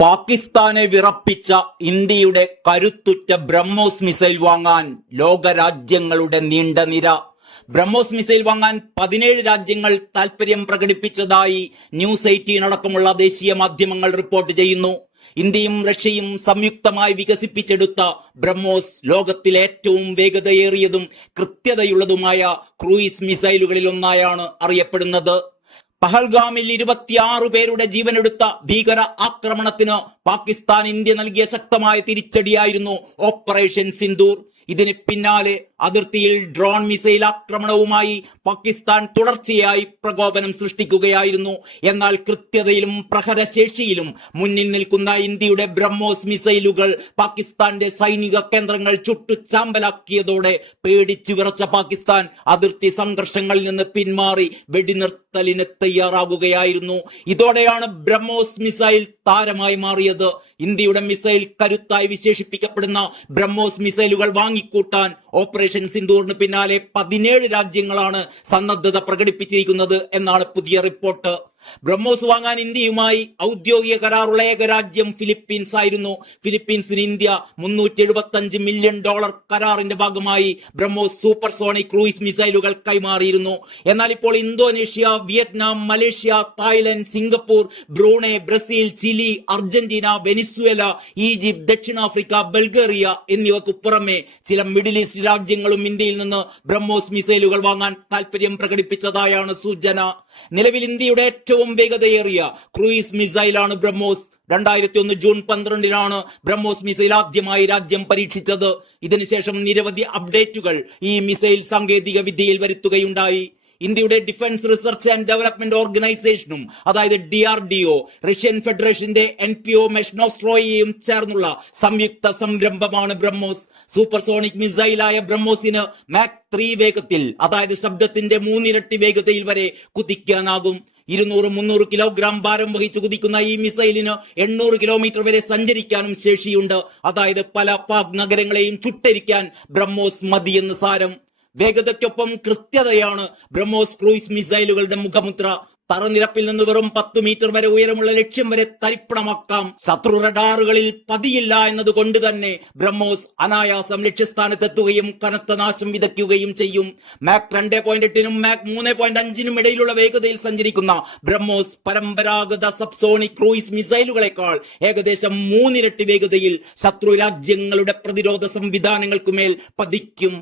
പാകിസ്ഥാനെ വിറപ്പിച്ച ഇന്ത്യയുടെ കരുത്തുറ്റ ബ്രഹ്മോസ് മിസൈൽ വാങ്ങാൻ ലോകരാജ്യങ്ങളുടെ നീണ്ട നിര. ബ്രഹ്മോസ് മിസൈൽ വാങ്ങാൻ 17 രാജ്യങ്ങൾ താൽപര്യം പ്രകടിപ്പിച്ചതായി ന്യൂസ് 18 അടക്കമുള്ള ദേശീയ മാധ്യമങ്ങൾ റിപ്പോർട്ട് ചെയ്യുന്നു. ഇന്ത്യയും റഷ്യയും സംയുക്തമായി വികസിപ്പിച്ചെടുത്ത ബ്രഹ്മോസ് ലോകത്തിലെ ഏറ്റവും വേഗതയേറിയതും കൃത്യതയുള്ളതുമായ ക്രൂയിസ് മിസൈലുകളിൽ ഒന്നായാണ് അറിയപ്പെടുന്നത്. പഹൽഗാമിൽ 26 പേരുടെ ജീവനെടുത്ത ഭീകര ആക്രമണത്തിന് പാകിസ്ഥാൻ ഇന്ത്യ നൽകിയ ശക്തമായ തിരിച്ചടിയായിരുന്നു ഓപ്പറേഷൻ സിന്ദൂർ. ഇതിന് പിന്നാലെ അതിർത്തിയിൽ ഡ്രോൺ മിസൈൽ ആക്രമണവുമായി പാകിസ്ഥാൻ തുടർച്ചയായി പ്രകോപനം സൃഷ്ടിക്കുകയായിരുന്നു. എന്നാൽ കൃത്യതയിലും പ്രഹരശേഷിയിലും മുന്നിൽ നിൽക്കുന്ന ഇന്ത്യയുടെ ബ്രഹ്മോസ് മിസൈലുകൾ പാകിസ്ഥാന്റെ സൈനിക കേന്ദ്രങ്ങൾ ചുട്ടുചാമ്പലാക്കിയതോടെ പേടിച്ചു വിറച്ച പാകിസ്ഥാൻ അതിർത്തി സംഘർഷങ്ങളിൽ നിന്ന് പിന്മാറി വെടിനിർത്തലിന് തയ്യാറാകുകയായിരുന്നു. ഇതോടെയാണ് ബ്രഹ്മോസ് മിസൈൽ താരമായി മാറിയത്. ഇന്ത്യയുടെ മിസൈൽ കരുത്തായി വിശേഷിപ്പിക്കപ്പെടുന്ന ബ്രഹ്മോസ് മിസൈലുകൾ വാങ്ങിക്കൂട്ടാൻ ഓപ്പറേഷൻ സിന്ദൂറിന് പിന്നാലെ 17 രാജ്യങ്ങളാണ് സന്നദ്ധത പ്രകടിപ്പിച്ചിരിക്കുന്നത് എന്നാണ് പുതിയ റിപ്പോർട്ട്. ബ്രഹ്മോസ് വാങ്ങാൻ ഇന്ത്യയുമായി ഔദ്യോഗിക കരാറുള്ള ഏക രാജ്യം ഫിലിപ്പീൻസ് ആയിരുന്നു. ഫിലിപ്പീൻസിന് ഇന്ത്യ $375 മില്യൺ കരാറിന്റെ ഭാഗമായി ബ്രഹ്മോസ് സൂപ്പർസോണിക് ക്രൂയിസ് മിസൈലുകൾ കൈമാറിയിരുന്നു. എന്നാൽ ഇപ്പോൾ Indonesia, Vietnam, Malaysia, Thailand, Singapore, Brunei, Brazil, Chile, Argentina, Venezuela, Egypt, ദക്ഷിണാഫ്രിക്ക, ബൾഗേറിയ എന്നിവയ്ക്ക് പുറമെ ചില മിഡിൽ ഈസ്റ്റ് രാജ്യങ്ങളും ഇന്ത്യയിൽ നിന്ന് ബ്രഹ്മോസ് മിസൈലുകൾ വാങ്ങാൻ താൽപര്യം പ്രകടിപ്പിച്ചതായാണ് സൂചന. നിലവിൽ ഇന്ത്യയുടെ ഏറ്റവും വേഗതയേറിയ ക്രൂയിസ് മിസൈലാണ് ബ്രഹ്മോസ്. 2001 ജൂൺ 12-നാണ് ബ്രഹ്മോസ് മിസൈൽ ആദ്യമായി രാജ്യം പരീക്ഷിച്ചത്. ഇതിനുശേഷം നിരവധി അപ്ഡേറ്റുകൾ ഈ മിസൈൽ സാങ്കേതിക വിദ്യയിൽ വരുത്തുകയുണ്ടായി. ഇന്ത്യയുടെ ഡിഫൻസ് റിസർച്ച് ആൻഡ് ഡെവലപ്മെന്റ് ഓർഗനൈസേഷനും അതായത് DRDO, റഷ്യൻ ഫെഡറേഷന്റെ NPO മെഷ്നോസ്ട്രോയയും ചേർന്നുള്ള സംയുക്ത സംരംഭമാണ് ബ്രഹ്മോസ്. സൂപ്പർസോണിക് മിസൈലായ ബ്രഹ്മോസിന് മാക് 3 വേഗത്തിൽ, അതായത് ശബ്ദത്തിന്റെ 3 ഇരട്ടി വേഗതയിൽ വരെ കുതിക്കാനാകും. 200-300 കിലോഗ്രാം ഭാരം വഹിച്ചു കുതിക്കുന്ന ഈ മിസൈലിന് 800 കിലോമീറ്റർ വരെ സഞ്ചരിക്കാനും ശേഷിയുണ്ട്. അതായത് പല പാക് നഗരങ്ങളെയും ചുട്ടരിക്കാൻ ബ്രഹ്മോസ് മതിയെന്ന് സാരം. വേഗതയ്ക്കൊപ്പം കൃത്യതയാണ് ബ്രഹ്മോസ് ക്രൂയിസ് മിസൈലുകളുടെ മുഖമുദ്ര. തറനിരപ്പിൽ നിന്ന് വെറും 10 മീറ്റർ വരെ ഉയരമുള്ള ലക്ഷ്യം വരെ തരിപ്പണമാക്കാം. ശത്രു റഡാറുകളിൽ പതിയില്ല എന്നതുകൊണ്ട് തന്നെ ബ്രഹ്മോസ് അനായാസം ലക്ഷ്യസ്ഥാനത്തെത്തുകയും കനത്ത നാശം വിതയ്ക്കുകയും ചെയ്യും. മാക് 2.8-നും മാക് 3.5-നും ഇടയിലുള്ള വേഗതയിൽ സഞ്ചരിക്കുന്ന ബ്രഹ്മോസ് പരമ്പരാഗത സബ്സോണിക് ക്രൂയിസ് മിസൈലുകളെക്കാൾ ഏകദേശം 3 ഇരട്ടി വേഗതയിൽ ശത്രു രാജ്യങ്ങളുടെ പ്രതിരോധ സംവിധാനങ്ങൾക്കുമേൽ പതിക്കും.